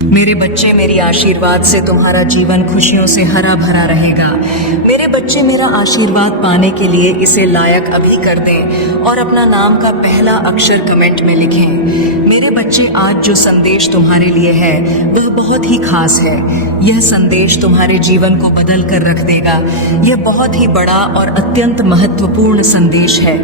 मेरे बच्चे, मेरी आशीर्वाद से तुम्हारा जीवन खुशियों से हरा भरा रहेगा। मेरे बच्चे, मेरा आशीर्वाद पाने के लिए इसे लायक अभी कर दें और अपना नाम का पहला अक्षर कमेंट में लिखें। मेरे बच्चे, आज जो संदेश तुम्हारे लिए है वह बहुत ही खास है। यह संदेश तुम्हारे जीवन को बदल कर रख देगा। यह बहुत ही बड़ा और अत्यंत महत्वपूर्ण संदेश है।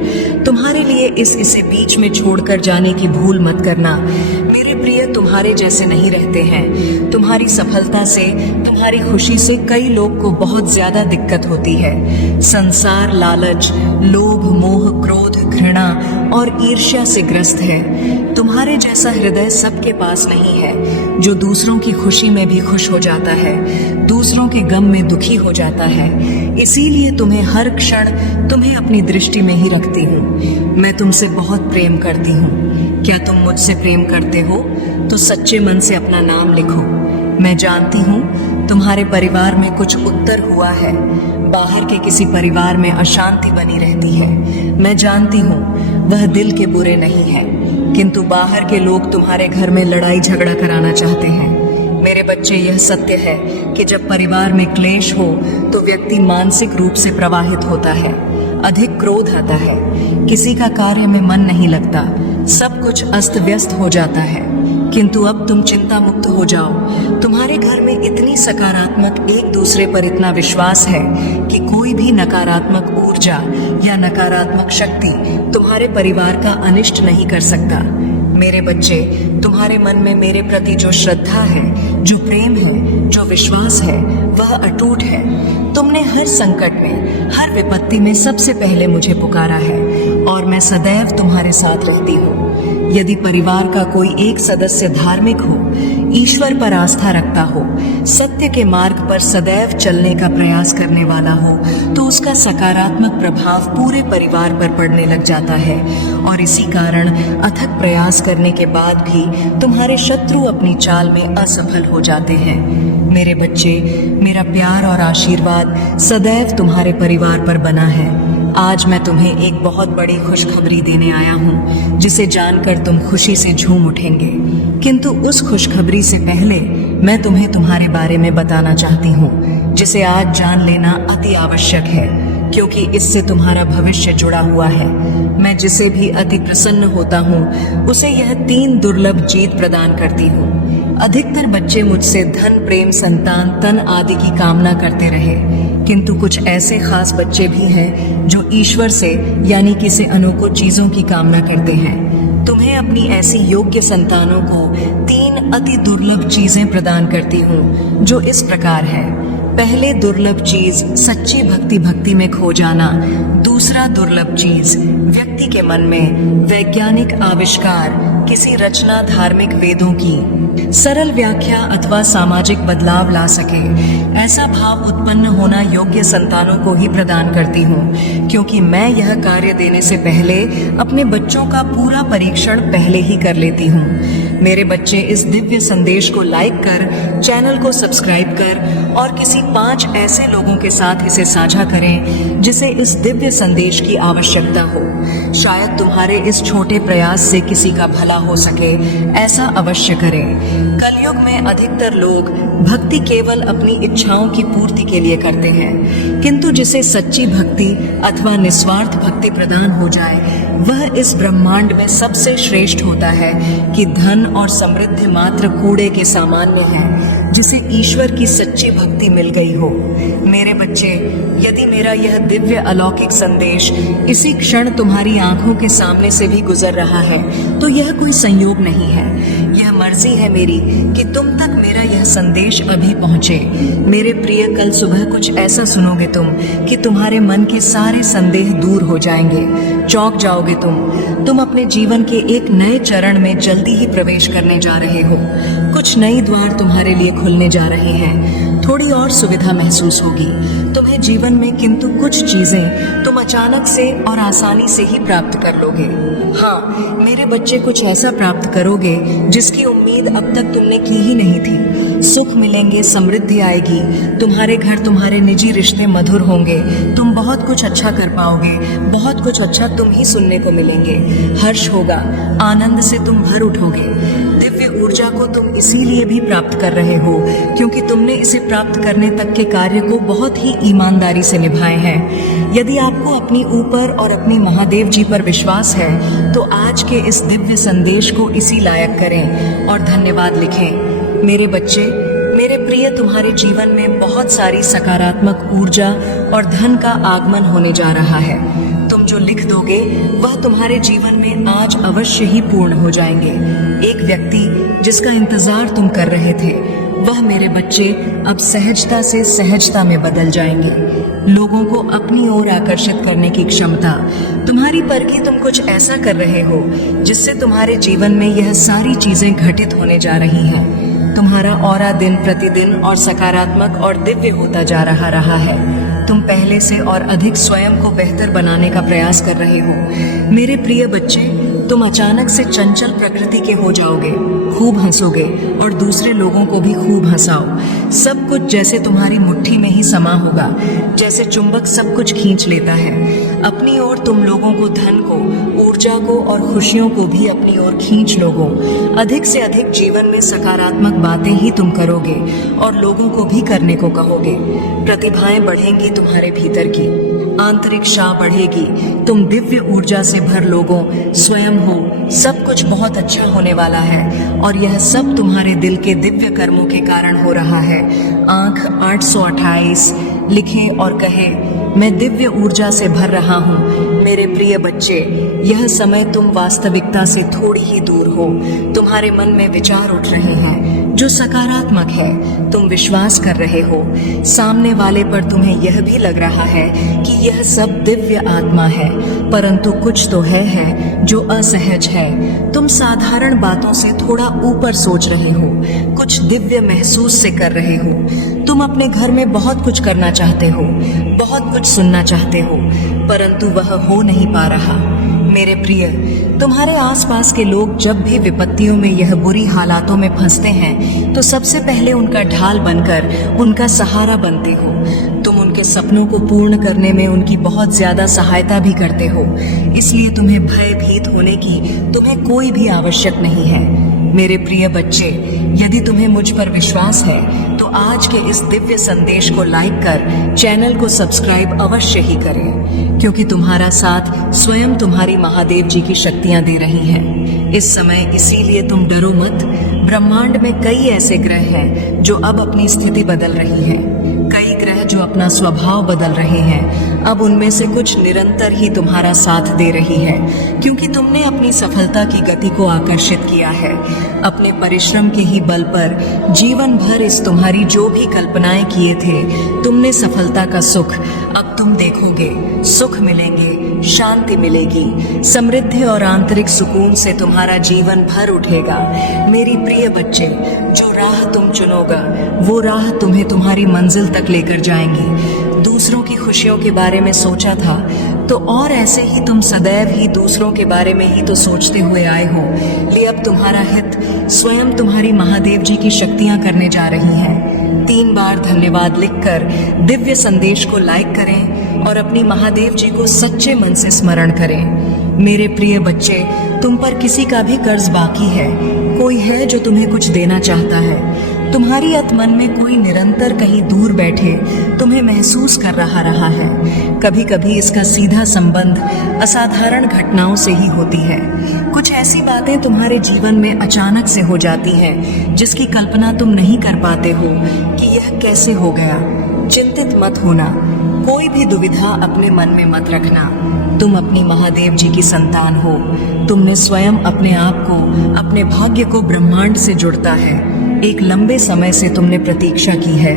तुम्हारे लिए इसे बीच में छोड़कर जाने की भूल मत करना। मेरे प्रिय, तुम्हारे जैसे नहीं रहते हैं। तुम्हारी सफलता से, तुम्हारी खुशी से कई लोग को बहुत ज्यादा दिक्कत होती है। संसार लालच, लोभ, मोह, क्रोध, घृणा और ईर्ष्या से ग्रस्त है। तुम्हारे जैसा हृदय सबके पास नहीं है, जो दूसरों की खुशी में भी खुश हो जाता है, दूसरों के गम में दुखी हो जाता है। इसीलिए तुम्हें हर क्षण तुम्हें अपनी दृष्टि में ही रखती हूँ। मैं तुमसे बहुत प्रेम करती हूँ। क्या तुम मुझसे प्रेम करते हो? तो सच्चे मन से अपना नाम लिखो। मैं जानती हूँ तुम्हारे परिवार में कुछ उत्तर हुआ है। बाहर के किसी परिवार में अशांति बनी रहती है। मैं जानती हूँ वह दिल के बुरे नहीं है, किंतु बाहर के लोग तुम्हारे घर में लड़ाई झगड़ा कराना चाहते हैं। मेरे बच्चे, यह सत्य है कि जब परिवार में क्लेश हो तो व्यक्ति मानसिक रूप से प्रवाहित होता है, अधिक क्रोध आता है, किसी का कार्य में मन नहीं लगता, सब कुछ अस्त व्यस्त हो जाता है। किंतु अब तुम चिंता मुक्त हो जाओ। तुम्हारे घर में इतनी सकारात्मक, एक दूसरे पर इतना विश्वास है कि कोई भी नकारात्मक ऊर्जा या नकारात्मक शक्ति तुम्हारे परिवार का अनिष्ट नहीं कर सकता। मेरे बच्चे, तुम्हारे मन में मेरे प्रति जो श्रद्धा है, जो प्रेम है, जो विश्वास है, वह अटूट है। तुमने हर संकट में, हर विपत्ति में सबसे पहले मुझे पुकारा है और मैं सदैव तुम्हारे साथ रहती हूँ। यदि परिवार का कोई एक सदस्य धार्मिक हो, ईश्वर पर आस्था रखता हो, सत्य के मार्ग पर सदैव चलने का प्रयास करने वाला हो, तो उसका सकारात्मक प्रभाव पूरे परिवार पर पड़ने लग जाता है। और इसी कारण अथक प्रयास करने के बाद भी तुम्हारे शत्रु अपनी चाल में असफल हो जाते हैं। मेरे बच्चे, मेरा प्यार और आशीर्वाद सदैव तुम्हारे परिवार पर बना है। आज मैं तुम्हें एक बहुत बड़ी खुशखबरी देने आया हूँ, जिसे जानकर तुम खुशी से झूम उठेंगे। किंतु उस खुशखबरी से पहले मैं तुम्हें तुम्हारे बारे में बताना चाहती हूँ, जिसे आज जान लेना अति आवश्यक है, क्योंकि इससे तुम्हारा भविष्य जुड़ा हुआ है। मैं जिसे भी अति प्रसन्न होता हूँ, उसे यह 3 दुर्लभ जीत प्रदान करती हूँ। अधिकतर बच्चे मुझसे धन, प्रेम, संतान, तन आदि की कामना करते रहे, किंतु कुछ ऐसे खास बच्चे भी हैं जो ईश्वर से, यानी किसी अनोखी चीजों की कामना करते हैं। तुम्हें अपनी ऐसी योग्य संतानों को 3 अति दुर्लभ चीजें प्रदान करती हूँ, जो इस प्रकार है। पहले दुर्लभ चीज सच्ची भक्ति में खो जाना। दूसरा दुर्लभ चीज व्यक्ति के मन में वैज्ञानिक आविष्कार, किसी रचना, धार्मिक वेदों की सरल व्याख्या अथवा सामाजिक बदलाव ला सके, ऐसा भाव उत्पन्न होना योग्य संतानों को ही प्रदान करती हूँ, क्योंकि मैं यह कार्य देने से पहले अपने बच्चों का पूरा परीक्षण पहले ही कर लेती हूँ। मेरे बच्चे, इस दिव्य संदेश को लाइक कर, चैनल को सब्सक्राइब कर और किसी 5 ऐसे लोगों के साथ इसे साझा करें जिसे इस दिव्य संदेश की आवश्यकता हो। शायद तुम्हारे इस छोटे प्रयास से किसी का भला हो सके, ऐसा अवश्य करें। कलयुग में अधिकतर लोग भक्ति केवल अपनी इच्छाओं की पूर्ति के लिए करते हैं, किंतु जिसे सच्ची भक्ति अथवा निस्वार्थ भक्ति प्रदान हो जाए, वह इस ब्रह्मांड में सबसे श्रेष्ठ होता है कि धन और समृद्धि मात्र कूड़े के सामान्य है, जिसे ईश्वर की सच्ची भक्ति मिल गई हो। मेरे बच्चे, यदि मेरा यह दिव्य अलौकिक संदेश इसी क्षण तुम्हारी आंखों के सामने से भी गुजर रहा है, तो यह कोई संयोग नहीं है। यह मर्जी है मेरी कि तुम तक मेरा यह संदेश अभी पहुंचे। मेरे प्रिय, कल सुबह कुछ ऐसा सुनोगे तुम कि तुम्हारे मन के सारे संदेह दूर हो जाएंगे। चौंक जाओगे तुम अपने जीवन के एक नए चरण में जल्दी ही प्रवेश करने जा रहे हो। कुछ नई द्वार तुम्हारे लिए खुलने जा रहे हैं। थोड़ी और सुविधा महसूस होगी तुम्हें जीवन में, किंतु कुछ चीजें तुम अचानक से और आसानी से ही प्राप्त कर लोगे। हाँ मेरे बच्चे, कुछ ऐसा प्राप्त करोगे जिसकी उम्मीद अब तक तुमने की ही नहीं थी। सुख मिलेंगे, समृद्धि आएगी, तुम्हारे घर, तुम्हारे निजी रिश्ते मधुर होंगे, तुम बहुत कुछ अच्छा कर पाओगे, बहुत कुछ अच्छा तुम ही सुनने को मिलेंगे। हर्ष होगा, आनंद से तुम भर उठोगे। दिव्य ऊर्जा को तुम इसीलिए भी प्राप्त कर रहे हो क्योंकि तुमने इसे प्राप्त करने तक के कार्य को बहुत ही ईमानदारी से निभाए हैं। यदि आपको अपनी ऊपर और अपनी महादेव जी पर विश्वास है तो आज के इस दिव्य संदेश को इसी लायक करें और धन्यवाद लिखें। मेरे बच्चे, मेरे प्रिय, तुम्हारे जीवन में बहुत सारी सकारात्मक ऊर्जा और धन का आगमन होने जा रहा है। तुम जो लिख दोगे वह तुम्हारे जीवन में आज अवश्य ही पूर्ण हो जाएंगे। एक व्यक्ति जिसका इंतजार तुम कर रहे थे वह, मेरे बच्चे, अब सहजता से सहजता में बदल जाएंगे। लोगों को अपनी ओर आकर्षित करने की क्षमता तुम्हारी पर कि तुम कुछ ऐसा कर रहे हो जिससे तुम्हारे जीवन में यह सारी चीजें घटित होने जा रही हैं। तुम्हारा ऑरा दिन प्रतिदिन और सकारात्मक और दिव्य होता जा रहा है। तुम पहले से और अधिक स्वयं को बेहतर बनाने का प्रयास कर रहे हो। मेरे प्रिय बच्चे, तुम अचानक से चंचल प्रकृति के हो जाओगे, खूब हंसोगे और दूसरे लोगों को भी खूब हंसाओ। सब कुछ जैसे तुम्हारी मुट्ठी में ही समा होगा, जैसे चुंबक सब कुछ खींच लेता है। अपनी ओर तुम लोगों को, धन को, ऊर्जा को और खुशियों को भी अपनी ओर खींच लोगे। अधिक से अधिक जीवन में सकारात्मक बातें ही तुम करोगे और लोगों को भी करने को कहोगे। प्रतिभाएं बढ़ेंगी तुम्हारे भीतर की, आंतरिक शाह बढ़ेगी। तुम दिव्य ऊर्जा से भर लोगों स्वयं हो। सब कुछ बहुत अच्छा होने वाला है और यह सब तुम्हारे दिल के दिव्य कर्मों के कारण हो रहा है। आंख 828 लिखे और कहे, मैं दिव्य ऊर्जा से भर रहा हूँ। मेरे प्रिय बच्चे, यह समय तुम वास्तविकता से थोड़ी ही दूर हो। तुम्हारे मन में विचार उठ रहे हैं जो सकारात्मक है। तुम विश्वास कर रहे हो। सामने वाले पर तुम्हें यह भी लग रहा है कि यह सब दिव्य आत्मा है, परंतु कुछ तो है जो असहज है। तुम साधारण बातों से थोड़ा ऊपर सोच रहे हो, कुछ दिव्य महसूस से कर रहे हो। तुम अपने घर में बहुत कुछ करना चाहते हो, बहुत कुछ सुनना चाहते हो, परंतु वह हो नहीं पा रहा। मेरे प्रिय, तुम्हारे आसपास के लोग जब भी विपत्तियों में, यह बुरी हालातों में फंसते हैं तो सबसे पहले उनका ढाल बनकर उनका सहारा बनते हो। तुम उनके सपनों को पूर्ण करने में उनकी बहुत ज्यादा सहायता भी करते हो। इसलिए तुम्हें भयभीत होने की तुम्हें कोई भी आवश्यक नहीं है। मेरे प्रिय बच्चे, यदि तुम्हें मुझ पर विश्वास है तो आज के इस दिव्य संदेश को लाइक कर चैनल को सब्सक्राइब अवश्य ही करें, क्योंकि तुम्हारा साथ स्वयं तुम्हारी महादेव जी की शक्तियां दे रही हैं इस समय। इसीलिए तुम डरो मत। ब्रह्मांड में कई ऐसे ग्रह हैं जो अब अपनी स्थिति बदल रही हैं, कई ग्रह जो अपना स्वभाव बदल रहे हैं। अब उनमें से कुछ निरंतर ही तुम्हारा साथ दे रही है, क्योंकि तुमने अपनी सफलता की गति को आकर्षित किया है। अपने परिश्रम के ही बल पर जीवन भर इस तुम्हारी जो भी कल्पनाएं किए थे, तुमने सफलता का सुख अब तुम देखोगे। सुख मिलेंगे, शांति मिलेगी, समृद्धि और आंतरिक सुकून से तुम्हारा जीवन भर उठेगा। मेरी प्रिय बच्चे, जो राह तुम चुनोगा वो राह तुम्हें तुम्हारी मंजिल तक लेकर जाएंगी। दूसरों की खुशियों के बारे में सोचा था तो और ऐसे ही तुम सदैव ही दूसरों के बारे में ही तो सोचते हुए आए हो। ले अब तुम्हारा हित स्वयं तुम्हारी महादेव जी की शक्तियां करने जा रही हैं। 3 बार धन्यवाद लिखकर दिव्य संदेश को लाइक करें और अपनी महादेव जी को सच्चे मन से स्मरण करें। मेरे प्रिय बच्चे, तुम पर किसी का भी कर्ज बाकी है, कोई है जो तुम्हें कुछ देना चाहता है। तुम्हारी मन में कोई निरंतर कहीं दूर बैठे तुम्हें महसूस कर रहा है। कभी कभी इसका सीधा संबंध असाधारण घटनाओं से ही होती है। कुछ ऐसी बातें तुम्हारे जीवन में अचानक से हो जाती हैं जिसकी कल्पना तुम नहीं कर पाते हो कि यह कैसे हो गया। चिंतित मत होना, कोई भी दुविधा अपने मन में मत रखना। तुम अपनी महादेव जी की संतान हो। तुमने स्वयं अपने आप को, अपने भाग्य को ब्रह्मांड से जुड़ता है। एक लंबे समय से तुमने प्रतीक्षा की है।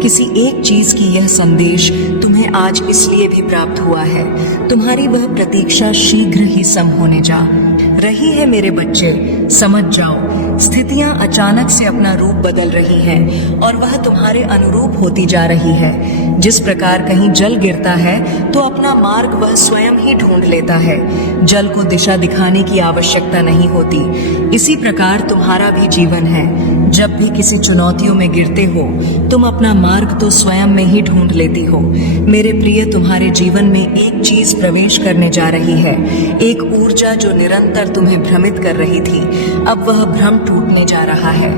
किसी एक चीज की यह संदेश तुम्हें आज इसलिए भी प्राप्त हुआ है। तुम्हारी वह प्रतीक्षा शीघ्र ही सम होने जा रही है। मेरे बच्चे, समझ जाओ, स्थितियां अचानक से अपना रूप बदल रही हैं और वह तुम्हारे अनुरूप होती जा रही है। जिस प्रकार कहीं जल गिरता है तो अपना मार्ग वह स्वयं ही ढूंढ लेता है। जल को दिशा दिखाने की आवश्यकता नहीं होती। इसी प्रकार तुम्हारा भी जीवन है। जब भी किसी चुनौतियों में गिरते हो तुम अपना मार्ग तो स्वयं में ही ढूंढ लेती हो। मेरे प्रिय, तुम्हारे जीवन में एक चीज प्रवेश करने जा रही है, एक ऊर्जा जो निरंतर तुम्हें भ्रमित कर रही थी। अब वह भ्रम टूटने जा रहा है।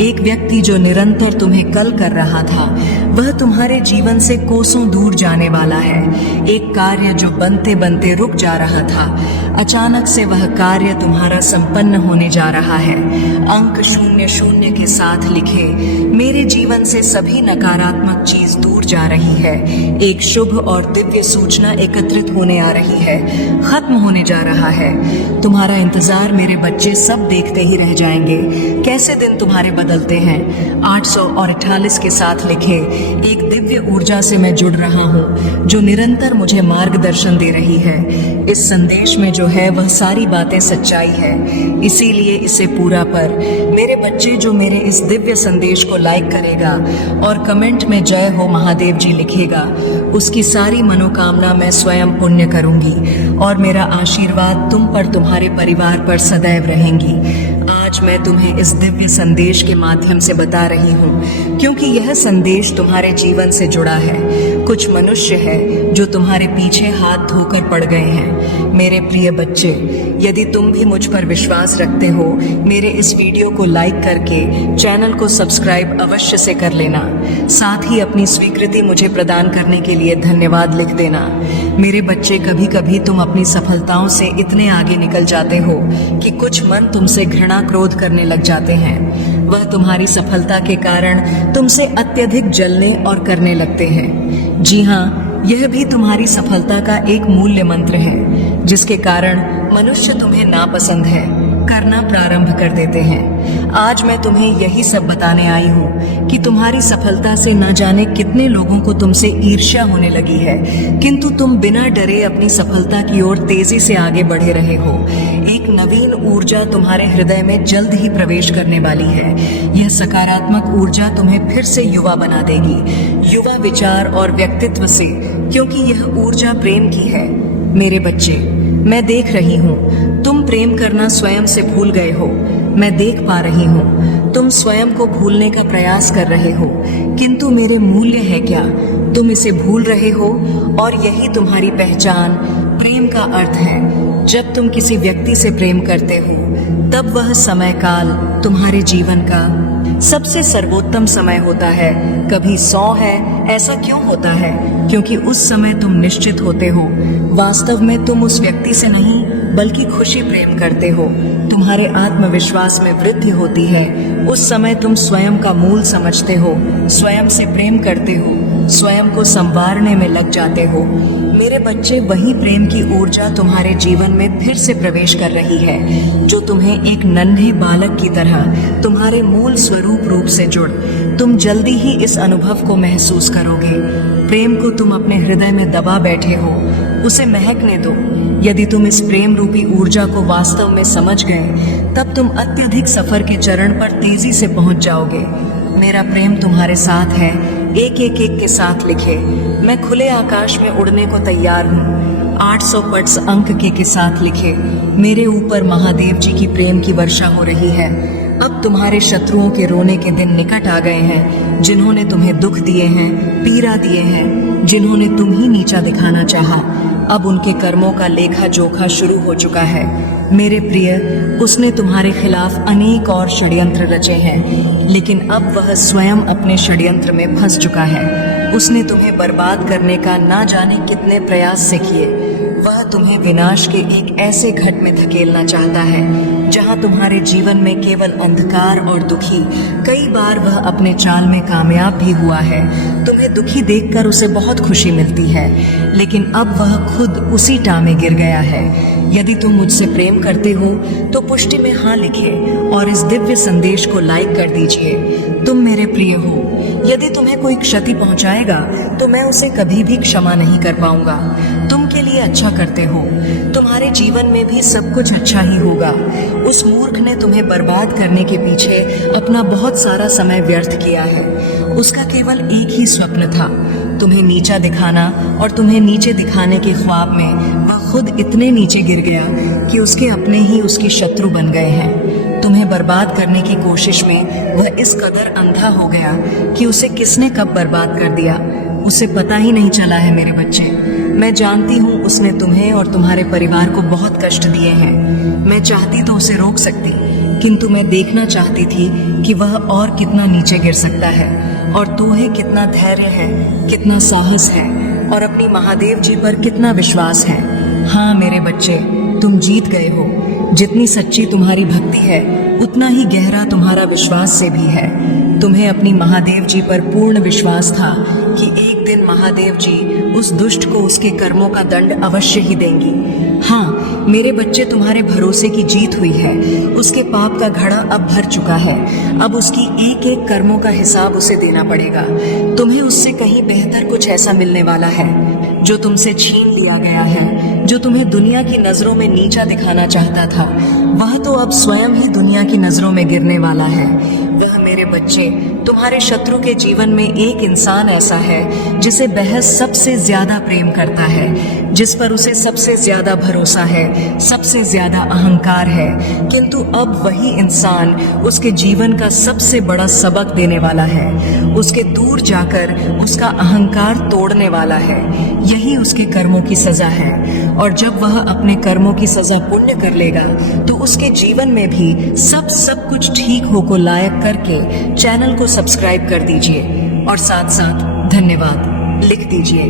एक व्यक्ति जो निरंतर तुम्हें कल कर रहा था, वह तुम्हारे जीवन से कोसों दूर जाने वाला है। एक कार्य जो बनते बनते रुक जा रहा था, अचानक से वह कार्य तुम्हारा संपन्न होने जा रहा है। अंक 00 के साथ लिखे, मेरे जीवन से सभी नकारात्मक चीज दूर जा रही है। एक शुभ और दिव्य सूचना एकत्रित होने आ रही है, खत्म होने जा रहा है। तुम्हारा इंतजार मेरे बच्चे सब देखते ही रह जाएंगे। कैसे दिन तुम्हारे बदलते हैं। 848 के साथ लिखे, एक दिव्य ऊर्जा से मैं जुड़ रहा हूँ जो निरंतर मुझे मार्गदर्शन दे रही है। इस संदेश में जो है वह सारी बातें सच्चाई है, इसीलिए इसे पूरा पर। मेरे बच्चे जो मेरे इस दिव्य संदेश को लाइक करेगा और कमेंट में जय हो महादेव जी लिखेगा, उसकी सारी मनोकामना मैं स्वयं पुण्य करूंगी और मेरा आशीर्वाद तुम पर, तुम्हारे परिवार पर सदैव रहेंगी। आज मैं तुम्हें इस दिव्य संदेश के माध्यम से बता रही हूँ क्योंकि यह संदेश तुम्हारे जीवन से जुड़ा है। कुछ मनुष्य है जो तुम्हारे पीछे हाथ धोकर पड़ गए हैं। मेरे प्रिय बच्चे, यदि तुम भी मुझ पर विश्वास रखते हो, मेरे इस वीडियो को लाइक करके चैनल को सब्सक्राइब अवश्य से कर लेना। साथ ही अपनी स्वीकृति मुझे प्रदान करने के लिए धन्यवाद लिख देना। मेरे बच्चे, कभी कभी तुम अपनी सफलताओं से इतने आगे निकल जाते हो कि कुछ मन तुमसे घृणा क्रोध करने लग जाते हैं। वह तुम्हारी सफलता के कारण तुमसे अत्यधिक जलने और करने लगते हैं। जी हाँ, यह भी तुम्हारी सफलता का एक मूल्य मंत्र है, जिसके कारण मनुष्य तुम्हें नापसंद करना प्रारंभ कर देते हैं। आज मैं तुम्हें यही सब बताने आई हूँ कि तुम्हारी सफलता से न जाने कितने लोगों को तुमसे ईर्ष्या होने लगी है, किंतु तुम बिना डरे अपनी सफलता की ओर तेजी से आगे बढ़े रहे हो। एक नवीन ऊर्जा तुम्हारे हृदय में जल्द ही प्रवेश करने वाली है। यह सकारात्मक ऊर्जा तुम्हें फिर से युवा बना देगी, युवा विचार और व्यक्तित्व से, क्योंकि यह ऊर्जा प्रेम की है। मेरे बच्चे, मैं देख रही हूँ तुम प्रेम करना स्वयं से भूल गए हो। मैं देख पा रही हूँ तुम स्वयं को भूलने का प्रयास कर रहे हो, किंतु मेरे मूल्य है क्या, तुम इसे भूल रहे हो। और यही तुम्हारी पहचान, प्रेम का अर्थ है। जब तुम किसी व्यक्ति से प्रेम करते हो, तब वह समय काल तुम्हारे जीवन का सबसे सर्वोत्तम समय होता है। कभी 100 है, ऐसा क्यों होता है? क्योंकि उस समय तुम निश्चित होते हो, वास्तव में तुम उस व्यक्ति से नहीं बल्कि खुशी प्रेम करते हो। तुम्हारे आत्मविश्वास में वृद्धि होती है। उस समय तुम स्वयं का मूल समझते हो, स्वयं से प्रेम करते हो, स्वयं को संवारने में लग जाते हो। मेरे बच्चे, वही प्रेम की ऊर्जा तुम्हारे जीवन में फिर से प्रवेश कर रही है, जो तुम्हें एक नन्हे बालक की तरह तुम्हारे मूल स्वरूप रूप से जुड़। तुम जल्दी ही इस अनुभव को महसूस करोगे। प्रेम को तुम अपने हृदय में दबा बैठे हो, उसे महकने दो। यदि तुम इस प्रेम रूपी ऊर्जा को वास्तव में समझ गए, तब तुम अत्यधिक सफर के चरण पर तेजी से पहुंच जाओगे। मेरा प्रेम तुम्हारे साथ है। एक एक एक के साथ लिखे, मैं खुले आकाश में उड़ने को तैयार हूँ। 800 अंक के साथ लिखे, मेरे ऊपर महादेव जी की प्रेम की वर्षा हो रही है। अब तुम्हारे शत्रुओं के रोने के दिन निकट आ गए हैं। जिन्होंने तुम्हें दुख दिए हैं, पीड़ा दिए हैं, जिन्होंने तुम ही नीचा दिखाना चाहा, अब उनके कर्मों का लेखा जोखा शुरू हो चुका है। मेरे प्रिय, उसने तुम्हारे खिलाफ अनेक और षड्यंत्र रचे हैं, लेकिन अब वह स्वयं अपने षड्यंत्र में फंस चुका है। उसने तुम्हें बर्बाद करने का ना जाने कितने प्रयास से किए। वह तुम्हें विनाश के एक ऐसे घट में धकेलना चाहता है जहां तुम्हारे जीवन में केवल अंधकार और दुखी। कई बार वह अपने चाल में कामयाब भी हुआ है। तुम्हें दुखी देखकर उसे बहुत खुशी मिलती है, लेकिन अब वह खुद उसी टाह में गिर गया है। यदि तुम मुझसे प्रेम करते हो तो पुष्टि में हाँ लिखे और इस दिव्य संदेश को लाइक कर दीजिए। तुम मेरे प्रिय हो। यदि तुम्हें कोई क्षति पहुंचाएगा तो मैं उसे कभी भी क्षमा नहीं कर पाऊंगा। तुम के लिए अच्छा करते हो, तुम्हारे जीवन में भी सब कुछ अच्छा ही होगा। उस मूर्ख ने तुम्हें बर्बाद करने के पीछे अपना बहुत सारा समय व्यर्थ किया है। उसका केवल एक ही स्वप्न था, तुम्हें नीचा दिखाना, और तुम्हें नीचे दिखाने के ख्वाब में वह खुद इतने नीचे गिर गया कि उसके अपने ही उसके शत्रु बन गए हैं। तुम्हें बर्बाद करने की कोशिश में वह इस कदर अंधा हो गया कि उसे किसने कब बर्बाद कर दिया उसे पता ही नहीं चला है। मेरे बच्चे, मैं जानती हूँ उसने तुम्हें और तुम्हारे परिवार को बहुत कष्ट दिए हैं। मैं चाहती तो उसे रोक सकती, किंतु मैं देखना चाहती थी कि वह और कितना नीचे गिर सकता है, और तुम्हें कितना धैर्य है, कितना साहस है, और अपनी महादेव जी पर कितना विश्वास है। हाँ मेरे बच्चे, तुम जीत गए हो। जितनी सच्ची तुम्हारी भक्ति है, उतना ही गहरा तुम्हारा विश्वास से भी है। तुम्हें अपनी महादेव जी पर पूर्ण विश्वास था कि एक दिन महादेव जी उस दुष्ट को उसके कर्मों का दंड अवश्य ही देंगी। हाँ मेरे बच्चे, तुम्हारे भरोसे की जीत हुई है। उसके पाप का घड़ा अब भर चुका है। अब उसकी एक एक कर्मों का हिसाब उसे देना पड़ेगा। तुम्हें उससे कहीं बेहतर कुछ ऐसा मिलने वाला है जो तुमसे छीन लिया गया है। जो तुम्हें दुनिया की नजरों में नीचा दिखाना चाहता था, वह तो अब स्वयं ही दुनिया की नजरों में गिरने वाला है। वह मेरे बच्चे, तुम्हारे शत्रु के जीवन में एक इंसान ऐसा है जिसे बहस सबसे ज्यादा प्रेम करता है, जिस पर उसे सबसे ज्यादा भरोसा है, सबसे ज्यादा अहंकार है। किंतु अब वही इंसान उसके जीवन का सबसे बड़ा सबक देने वाला है। उसके दूर जाकर उसका अहंकार तोड़ने वाला है। यही उसके कर्मों की सजा है। और जब वह अपने कर्मों की सजा पुण्य कर लेगा, तो उसके जीवन में भी सब कुछ ठीक हो को लायक करके चैनल को सब्सक्राइब कर दीजिए और साथ साथ धन्यवाद लिख दीजिए।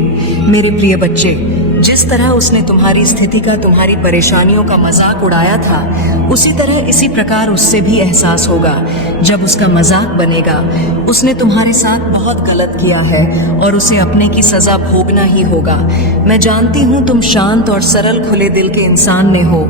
मेरे प्रिय बच्चे, जिस तरह उसने तुम्हारी स्थिति का, तुम्हारी परेशानियों का मजाक उड़ाया था, उसी तरह इसी प्रकार उससे भी एहसास होगा जब उसका मजाक बनेगा। उसने तुम्हारे साथ बहुत गलत किया है और उसे अपने की सजा भोगना ही होगा। मैं जानती हूँ तुम शांत और सरल खुले दिल के इंसान ने हो।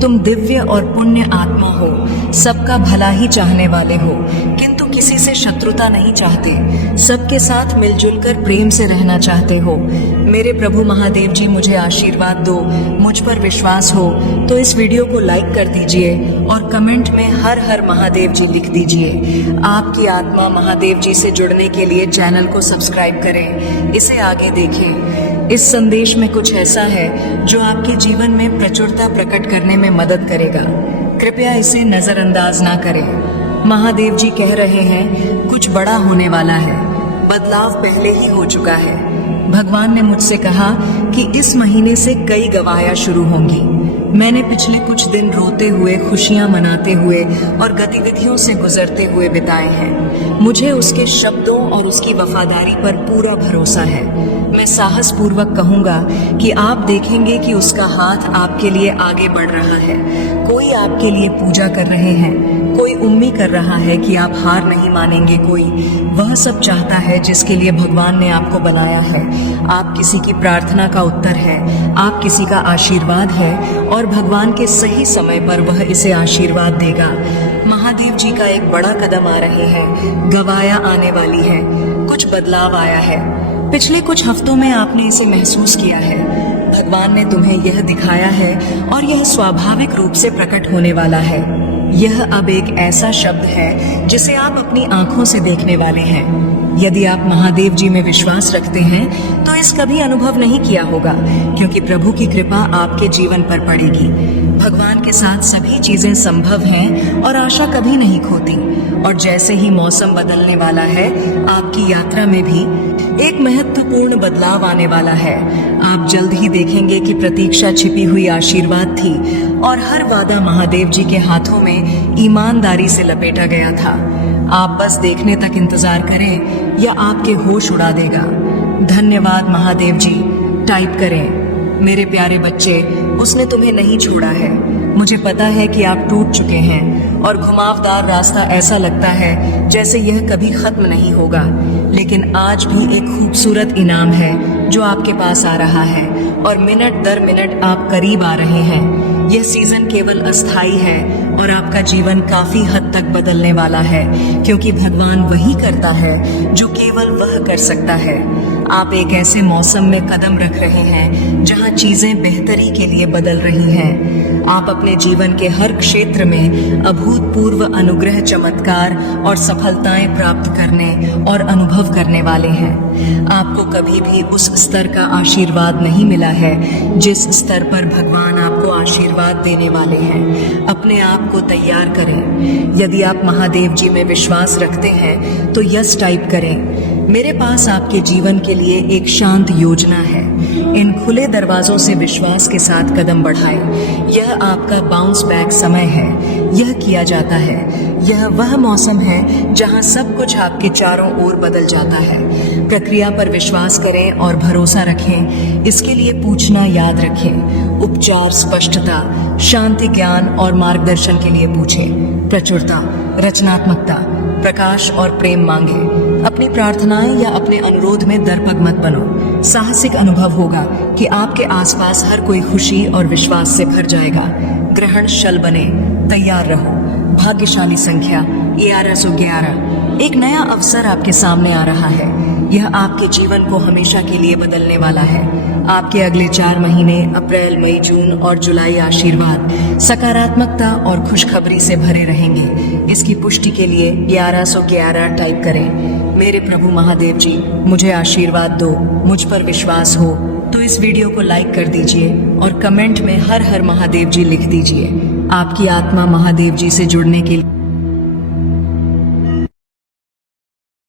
तुम दिव्य और पुण्य आत्मा हो, सबका भला ही चाहने वाले हो, किंतु किसी से शत्रुता नहीं चाहते। सबके साथ मिलजुल कर प्रेम से रहना चाहते हो। मेरे प्रभु महादेव जी मुझे आशीर्वाद दो, मुझ पर विश्वास हो तो इस वीडियो को लाइक कर दीजिए और कमेंट में हर हर महादेव जी लिख दीजिए। आपकी आत्मा महादेव जी से जुड़ने के लिए चैनल को सब्सक्राइब करें, इसे आगे देखें। इस संदेश में कुछ ऐसा है जो आपके जीवन में प्रचुरता प्रकट करने में मदद करेगा। कृपया इसे नजरअंदाज ना करें। महादेव जी कह रहे हैं कुछ बड़ा होने वाला है, बदलाव पहले ही हो चुका है। भगवान ने मुझसे कहा कि इस महीने से कई गवाहियां शुरू होंगी। मैंने पिछले कुछ दिन रोते हुए, खुशियां मनाते हुए और गतिविधियों से गुजरते हुए बिताए हैं। मुझे उसके शब्दों और उसकी वफादारी पर पूरा भरोसा है। मैं साहस पूर्वक कहूंगा कि आप देखेंगे कि उसका हाथ आपके लिए आगे बढ़ रहा है। कोई आपके लिए पूजा कर रहे हैं, कोई उम्मीद कर रहा है कि आप हार नहीं मानेंगे। कोई वह सब चाहता है जिसके लिए भगवान ने आपको बनाया है। आप किसी की प्रार्थना का उत्तर है, आप किसी का आशीर्वाद है, और भगवान के सही समय पर वह इसे आशीर्वाद देगा। महादेव जी का एक बड़ा कदम आ रहे हैं। गवाहियां आने वाली है, कुछ बदलाव आया है। पिछले कुछ हफ्तों में आपने इसे महसूस किया है। भगवान ने तुम्हें यह दिखाया है और यह स्वाभाविक रूप से प्रकट होने वाला है। यह अब एक ऐसा शब्द है जिसे आप अपनी आंखों से देखने वाले हैं। यदि आप महादेव जी में विश्वास रखते हैं तो इस कभी अनुभव नहीं किया होगा, क्योंकि प्रभु की कृपा आपके जीवन पर पड़ेगी। भगवान के साथ सभी चीजें संभव हैं और आशा कभी नहीं खोती। और जैसे ही मौसम बदलने वाला है, आपकी यात्रा में भी एक महत्वपूर्ण बदलाव आने वाला है। आप जल्द ही देखेंगे कि प्रतीक्षा छिपी हुई आशीर्वाद थी और हर वादा महादेव जी के हाथों में ईमानदारी से लपेटा गया था। आप बस देखने तक इंतजार करें या आपके होश उड़ा देगा। धन्यवाद महादेव जी टाइप करें। मेरे प्यारे बच्चे, उसने तुम्हें नहीं छोड़ा है। मुझे पता है कि आप टूट चुके हैं और घुमावदार रास्ता ऐसा लगता है जैसे यह कभी खत्म नहीं होगा, लेकिन आज भी एक खूबसूरत इनाम है जो आपके पास आ रहा है और मिनट दर मिनट आप करीब आ रहे हैं। यह सीजन केवल अस्थाई है और आपका जीवन काफी हद तक बदलने वाला है, क्योंकि भगवान वही करता है जो केवल वह कर सकता है। आप एक ऐसे मौसम में कदम रख रहे हैं जहां चीजें बेहतरी के लिए बदल रही हैं। आप अपने जीवन के हर क्षेत्र में अभूतपूर्व अनुग्रह, चमत्कार और सफलताएं प्राप्त करने और अनुभव करने वाले हैं। आपको कभी भी उस स्तर का आशीर्वाद नहीं मिला है जिस स्तर पर भगवान आपको आशीर्वाद देने वाले हैं। अपने आप को तैयार करें। यदि आप महादेव जी में विश्वास रखते हैं तो यस टाइप करें। मेरे पास आपके जीवन के लिए एक शांत योजना है। इन खुले दरवाजों से विश्वास के साथ कदम बढ़ाएं। यह आपका बाउंस बैक समय है। यह किया जाता है। यह वह मौसम है जहां सब कुछ आपके चारों ओर बदल जाता है। प्रक्रिया पर विश्वास करें और भरोसा रखें। इसके लिए पूछना याद रखें। उपचार, स्पष्टता, शांति, ज्ञान और मार्गदर्शन के लिए पूछें। प्रचुरता, रचनात्मकता, प्रकाश और प्रेम मांगे। अपनी प्रार्थनाएं या अपने अनुरोध में दरपक मत बनो। साहसिक अनुभव होगा कि आपके आसपास हर कोई खुशी और विश्वास से भर जाएगा। ग्रहण शल बने, तैयार रहो। भाग्यशाली संख्या 1111। एक नया अवसर आपके सामने आ रहा है। यह आपके जीवन को हमेशा के लिए बदलने वाला है। आपके अगले 4 महीने अप्रैल, मई, जून और जुलाई आशीर्वाद, सकारात्मकता और खुशखबरी से भरे रहेंगे। इसकी पुष्टि के लिए 1111 टाइप करें। मेरे प्रभु महादेव जी, मुझे आशीर्वाद दो, मुझ पर विश्वास हो तो इस वीडियो को लाइक कर दीजिए और कमेंट में हर हर महादेव जी लिख दीजिए। आपकी आत्मा महादेव जी से जुड़ने के लिए